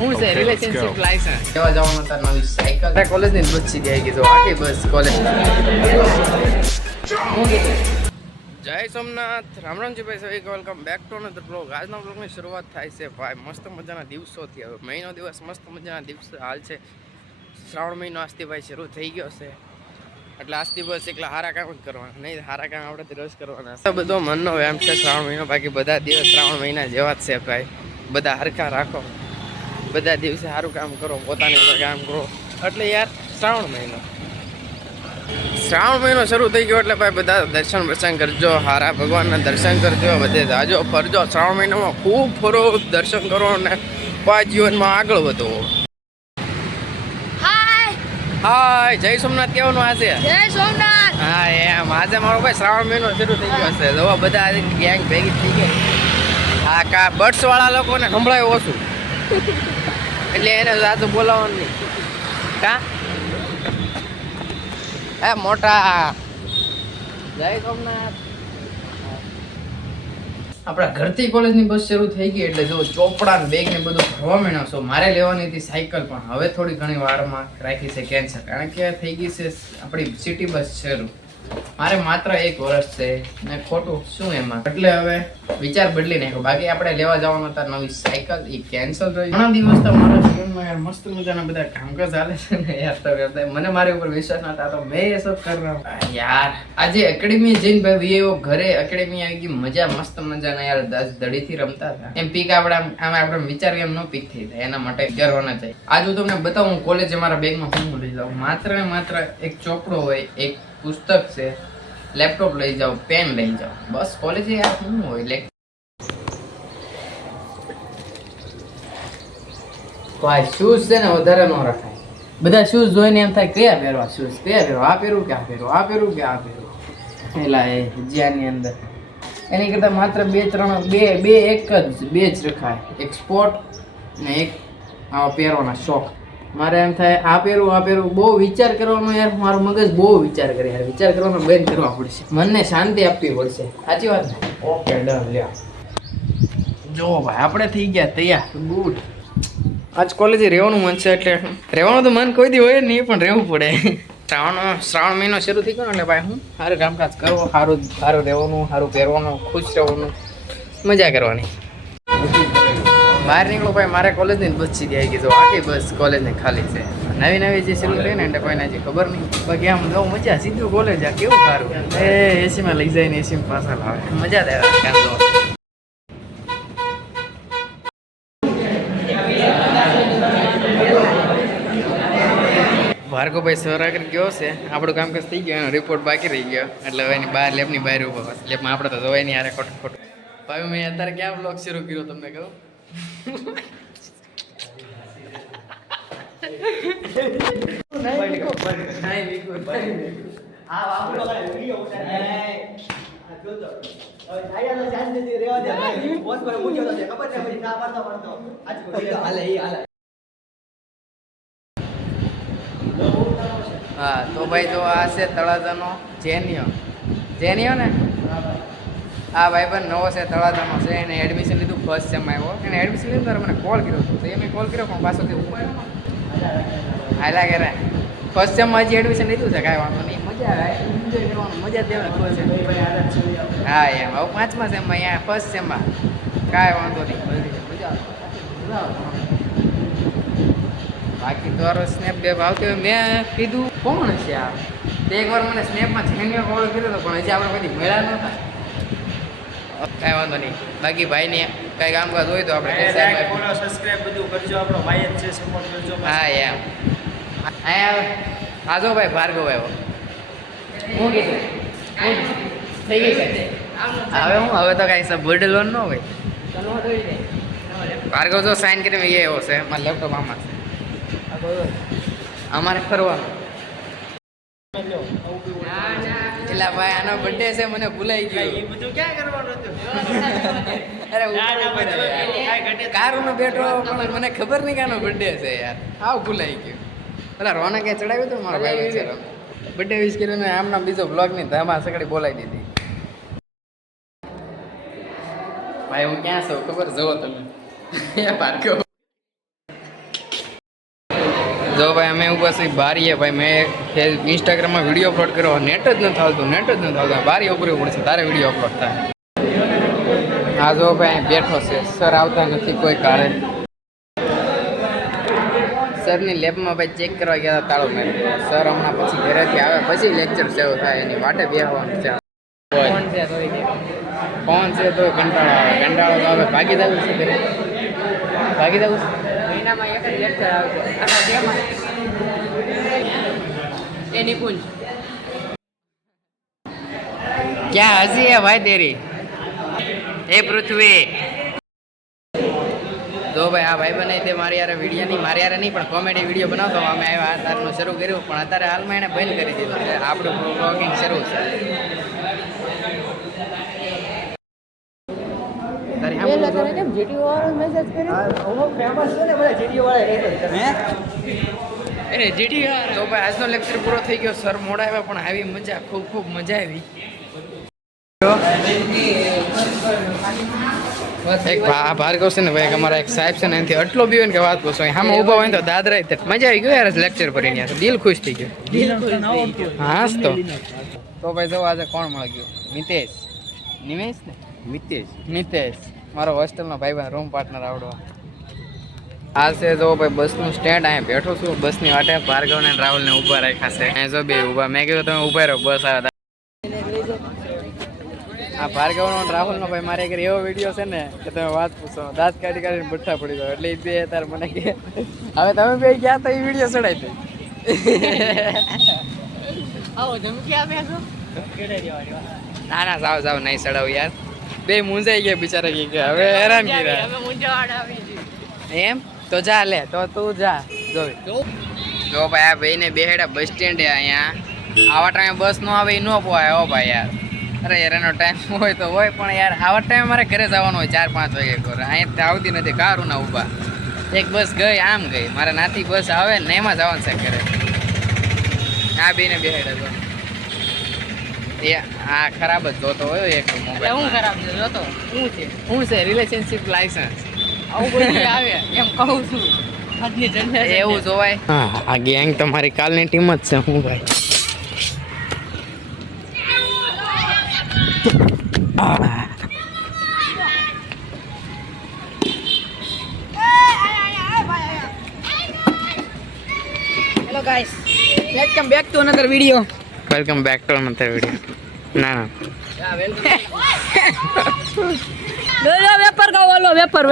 હું છે relationship licence કેવા જવાનું તાર નવી સાયકલ કોલેજ ની બસ સીધી આવી ગઈ તો આખી બસ કોલેજ જય સોમનાથ રામ રામજી ભાઈ સૌ welcome back to another blog આજના બ્લોગની શરૂઆત થાય છે ભાઈ મસ્ત મજાના દિવસોથી હવે મહિનો દિવસ મસ્ત મજાના દિવસો હાલ છે શ્રાવણ મહિનો આજથી ભાઈ શરૂ થઈ ગયો છે એટલે આજથી બસ એકલા સારા કામ જ કરવાના નહીં સારા કામ આપણે રોજ કરવાના બધો મનનો વ્યાયામ છે શ્રાવણ મહિનો બાકી બધા દિવસ શ્રાવણ મહિના જેવા જ છે ભાઈ બધા હરખા રાખો બધા દિવસે સારું કામ કરો પોતાની કામ કરો એટલે યાર શ્રાવણ મહિનો શરૂ થઈ ગયો એટલે ભાઈ બધા દર્શન કરજો હારા ભગવાનના દર્શન કરજો બધે જાજો ફરજો શ્રાવણ મહિનામાં ખૂબ ફરો દર્શન કરો અને પાંચ જીવનમાં આગળ વધો. હાય જય સોમનાથ કેવાનું આજે જય સોમનાથ. હા એમ આજે મારો ભાઈ શ્રાવણ મહિનો શરૂ થઈ ગયો છે જો બધા ગેંગ ભેગી થઈ ગઈ હા કા બર્ડ્સ વાળા લોકોને સંભળાય ઓછું એટલે એને જાજુ બોલાવવાનું નહીં કા હે મોટા જય સોમનાથ. આપણા ઘરથી કોલેજની બસ શરૂ થઈ ગઈ એટલે જો ચોપડા ને બેગ ને બધું ભરવા માંડ્યો છો. મારે લેવાની હતી સાયકલ પણ હવે થોડી ઘણી વારમાં રાખી છે કેન્સલ કારણ કે થઈ ગઈ છે આપણી સિટી બસ શરૂ. મારે માત્ર 1 વર્ષ છે ને ખોટું શું એમાં એટલે હવે વિચાર બદલી નાખ્યો બાકી આપણે લેવા જવાનું હતા નવી સાયકલ એ કેન્સલ થઈ. ઘણા દિવસ તો મારા જીવનમાં યાર મસ્ત મજાના બધા કામકાજ ચાલે છે ને યાર તો મને મારી ઉપર વિશ્વાસ નતા તો મેં એ સબ કરવા યાર આજે એકેડમી જઈને ભાઈ વીએઓ ઘરે એકેડમી આવી ગઈ મજા મસ્ત મજાના યાર 10 દડીથી રમતા હતા એમ પીક આપણે વિચાર એમ નો પીક થઈ જાય એના માટે કરવાના છે. આજ હું તમને બતાવું કોલેજ મારા બેગમાં હું લઈ જાઉં માત્ર ને માત્ર એક ચોપડો હોય એક પુસ્તક છે લેપટોપ લઈ જાઓ પેન લઈ જાઓ બસ કોલેજ યાર શું હોય તો આ શૂઝ છે ને વધારે ન રખાય બધા શૂઝ જોઈને એમ થાય કયા પહેરવા શૂઝ કયા પહેરવા આ પહેરું કે આ પહેરું આ પહેરું કે આ પહેરું પેલા એ જ્યાંની અંદર એની કરતાં માત્ર બે જ રખાય એક સ્પોર્ટ ને એક આવા પહેરવાના શોખ. મારે એમ થાય આ પહેરું બહુ વિચાર કરવાનો યાર મારું મગજ બહુ વિચાર કરે યાર વિચાર કરવાનો બંધ કરવા પડશે મનને શાંતિ આપવી પડશે સાચી વાત ને ઓકે ડન લ્યો જો ભાઈ આપણે થઈ ગયા તૈયાર ગુડ. આજ કોલેજે રહેવાનું મન છે એટલે રહેવાનું તો મન કોઈ દી હોય નહીં પણ રહેવું પડે. શ્રાવણ મહિનો શરૂ થઈ ગયો ને એટલે ભાઈ હું સારું કામકાજ કરવો સારું રહેવાનું સારું પહેરવાનું ખુશ રહેવાનું મજા કરવાની. બહાર નીકળો ભાઈ મારે કોલેજની બસ સીધી આવી ગઈ તો આખી બસ કોલેજની ખાલી છે નવી જે શરૂ થઈ ને એટલે કોઈને હજી ખબર નહીં બાકી આમ બહુ મજા સીધું કોલેજ આ કેવું સારું એસીમાં લઈ જાય ને એસીમાં પાછા લાવે મજા આવે કામ તો. ભાર્ગવભાઈ સરાગર ગયો છે આપણું કામકાજ થઈ ગયું એનો રિપોર્ટ બાકી રહી ગયો એટલે હવે એની બહાર લેબની બહાર ઉભો બસ લેબમાં આપણે તો જોવાય નહીં યાર ખોટું ભાઈ મેં અત્યારે ક્યાં બ્લોગ શરૂ કર્યો તમને કહું હા તો ભાઈ જો આ છે તળાજાનો જેનિયો ને આ ભાઈબંધ નવો છે તળાજાનો છે એને એડમિશન લીધું ફર્સ્ટ સેમ આવ્યો એને એડમિશન લીધું ત્યારે મને કોલ કર્યો હતો તો એ મેં કોલ કર્યો પણ પાછો હાલા કરે ફર્સ્ટ સેમમાં હજી એડમિશન લીધું છે કાંઈ વાંધો નહીં મજા આવે એન્જોય કરવાનું મજા દેવાની ખુશ છે હા એમ હવે 5મા સેમમાં અહીંયા ફર્સ્ટ સેમમાં કાંઈ વાંધો નહીં મજા બાકી તારો સ્નેપ બે આવતી હોય મેં કીધું કોણ છે આ તે એકવાર મને સ્નેપમાં જેનિયો કોલ કર્યો હતો પણ હજી આપણે બધી મળ્યા નહોતા કાંઈ વાંધો નહીં બાકી ભાઈને કાંઈ કામકાજ હોય તો આપણે સબસ્ક્રાઇબ બધું કરજો આપણો ભાઈ જ છે સપોર્ટ કરજો હા એમ અહીંયા આજો ભાઈ ભાર્ગવ આવ્યો હું કીધું થઈ ગઈ છે હવે તો કાંઈ સબ બદલવાનું ન હોય ભાર્ગવ જો સાઇન કરીને એ એવો છે મારા લેપટોપ આમાં છે અમારે ફરવાનું એટલે ભાઈ આનો બર્થડે છે મને ભૂલાઈ ગયો એ બધું ક્યાં કરવાનું હતું અરે કારમાં બેઠો પણ મને ખબર નહીં કે આનો બર્થડે છે યાર આવ ભૂલાઈ ગયું પેલા રોનકે ચડાવ્યું હતું મારા ભાઈ છે બર્થડે વિશ કરીને આમના બીજો બ્લોગ ની ધમા સકડી બોલાવી દીધી. ભાઈ હું ક્યાં છું ખબર જુઓ તમે ભાર્ગવ જો ભાઈ અમે ઊભા છીએ બારીએ ભાઈ મેં ઇન્સ્ટાગ્રામમાં વિડીયો અપલોડ કર્યો નેટ જ નથી આવતું બારી ઉપર પડશે તારે વિડીયો અપલોડ થાય હા જો ભાઈ બેઠો છે સર આવતા નથી કોઈ કાળે સરની લેબમાં ભાઈ ચેક કરવા ગયા હતા તાળો મેં સર હમણાં પછી ઘરેથી આવે પછી લેક્ચર શરૂ થાય એની વાટે બેસવાનું છે ફોન છે તો કંટાળો તો આવે ભાગી જવું છે ઘરે ભાગી જવું મહિનામાં એક જ લેક્ચર આવે એ નિપુંજ ક્યાં હસી હે ભાઈ તેરી એ પૃથ્વી જો ભાઈ આ ભાઈ બને તે મારી યાર વિડીયો નહીં મારી યાર નહીં પણ કોમેડી વિડીયો બનાવતો અમે આવ્યા અત્યારનું શરૂ કર્યું પણ અત્યારે હાલમાં એને બંધ કરી દીધું છે આપણું બ્લોગિંગ શરૂ છે તો ભાઈ આજનો લેક્ચર પૂરો થઈ ગયો સર મોડા આવ્યા પણ આવી મજા ખૂબ મજા આવી એક ભાર્ગવ છે ને ભાઈ અમારા એક સાહેબ છે ને એનાથી આટલો બીવે ને કે વાત પૂછો આમાં ઊભા હોય તો દાદરા મજા આવી ગયો યાર લેક્ચર ભરીને યાર દિલ ખુશ થઈ ગયું હા તો ભાઈ જો આજે કોણ મળી ગયું નિમેશ ને મિતેશ મારો હોસ્ટેલનો ભાઈ રૂમ પાર્ટનર આવડો આ છે જો ભાઈ બસનું સ્ટેન્ડ અહીંયા બેઠો છું બસની વાટે ભાર્ગવ ને રાહુલ ને ઊભા રાખ્યા છે અહીંયા જો બે ઊભા મેં કીધું તમે ઊભા રહો બસ આવે આ ભાર્ગવ નો રાહુલ નો ભાઈ મારે ઘરે એવો વિડીયો છે ને કે તમે વાત પૂછો દાંત કાઢીને બઠ્ઠા પડી દો એટલે એ બે તાર મને કે હવે તમે બે ગયા તો એ વિડીયો ચડાવી દે ના જાવ નહીં ચડાવ યાર બે મૂંઝાઈ ગયા બિચારા કે હવે હેરાન કર્યા એમ તો જા લે તો તું જા જો ભાઈ આ ભાઈ ને બેહેડા બસ સ્ટેન્ડ અહીંયા આવા ટાઈમે બસ નો આવે એ ન પોવાય હો ભાઈ યાર અરે યાર એનો ટાઈમ હોય તો હોય પણ યાર આવા ટાઈમે મારે ઘરે જવાનું હોય 4-5 વાગે અહીંયા આવતી નથી કારું ના ઊભા એક બસ ગઈ આમ ગઈ મારા નાથી બસ આવે ને એમાં જવાનું છે ઘરે આ બેને બેહેડા જો એ આ ખરાબ જ જોતો હોય એક મોબાઈલ હું ખરાબ જોતો શું છે રિલેશનશિપ લાયસન્સ આવું બધું આવે એમ કહું છું આજની જનરેશન એવું જોવાય હા આ ગેંગ તમારી કાલની ટીમ જ છે હું ભાઈ Hello guys, welcome back to another video. Welcome back to another video ના વેપાર કાવાલો વેપાર